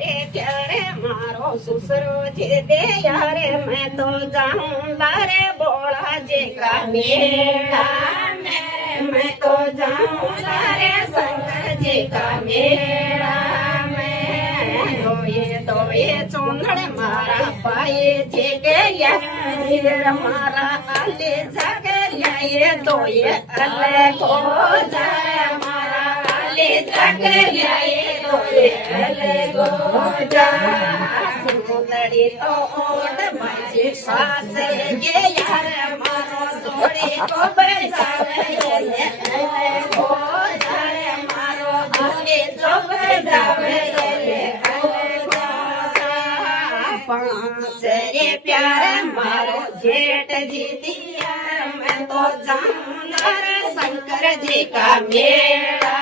रे प्यारे मारो सुसरो जे दे यारे मैं तो जाऊं लारे बोला जी का मेला में मैं तो जाऊं लारे शंकर जी का मेला में तो ये चूनड़ मारा पाए जे गया सिर मारा आले जगया ये तो ये अले को जाए मारा आले जगया ये तो ये अले को जाए सुंदरी तो ओढ़ माझी सास ये यार मारो जोड़ी को बजावे ये अले को जाए मारो आले जो बजावे ये पांच रे प्यारे मारो जेठ जी दिया मैं तो जाऊंगा रे शंकर जी का मेला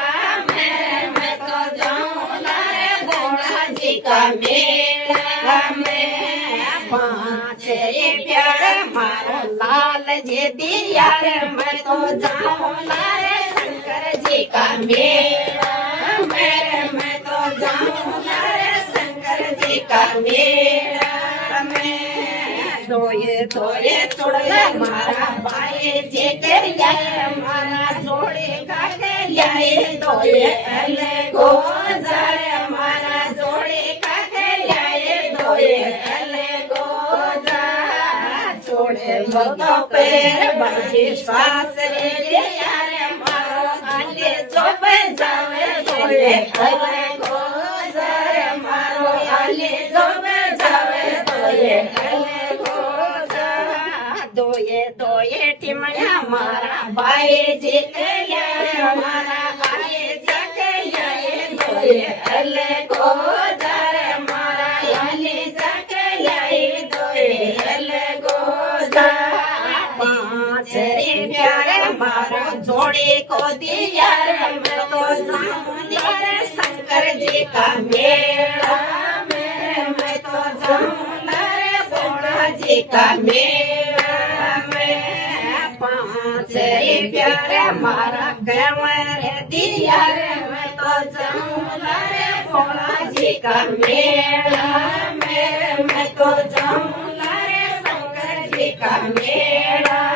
मैं तो जाऊंगा रे भोला जी का मेला में पांच रे प्यारे मारो लाल जी दिया रे मैं तो जाऊंगा रे शंकर जी का मेला मैं तो जाऊंगा रे शंकर जी का मेला धोए चोड़ला मारा बाए जे करिया मारा जोड़े काटे लियाए धोए अले गो जाए मारा जोड़े काटे लियाए धोए अले गो जा छोड़े मतो पैर बाजी श्वास रे यार मारो आले जो बजावे धोए अले गो जाए मारो आले जो बजावे धोए अले दोये टिमया मारा बाए जे कया मारा बाए जे कया दोये अले को जारे मारा अले जे कया दोये अले को जा पांच रे प्यारे मारो जोड़ी को दिया रे मैं तो जाऊंगा रे शंकर जी का मेला मैं तो जाऊंगा रे भोला जी का मेला पांच रे प्यारे मारा कैमरे दिया रे मैं तो जाऊंगा रे भोला जी का मेला मैं तो जाऊंगा रे शंकर जी का मेला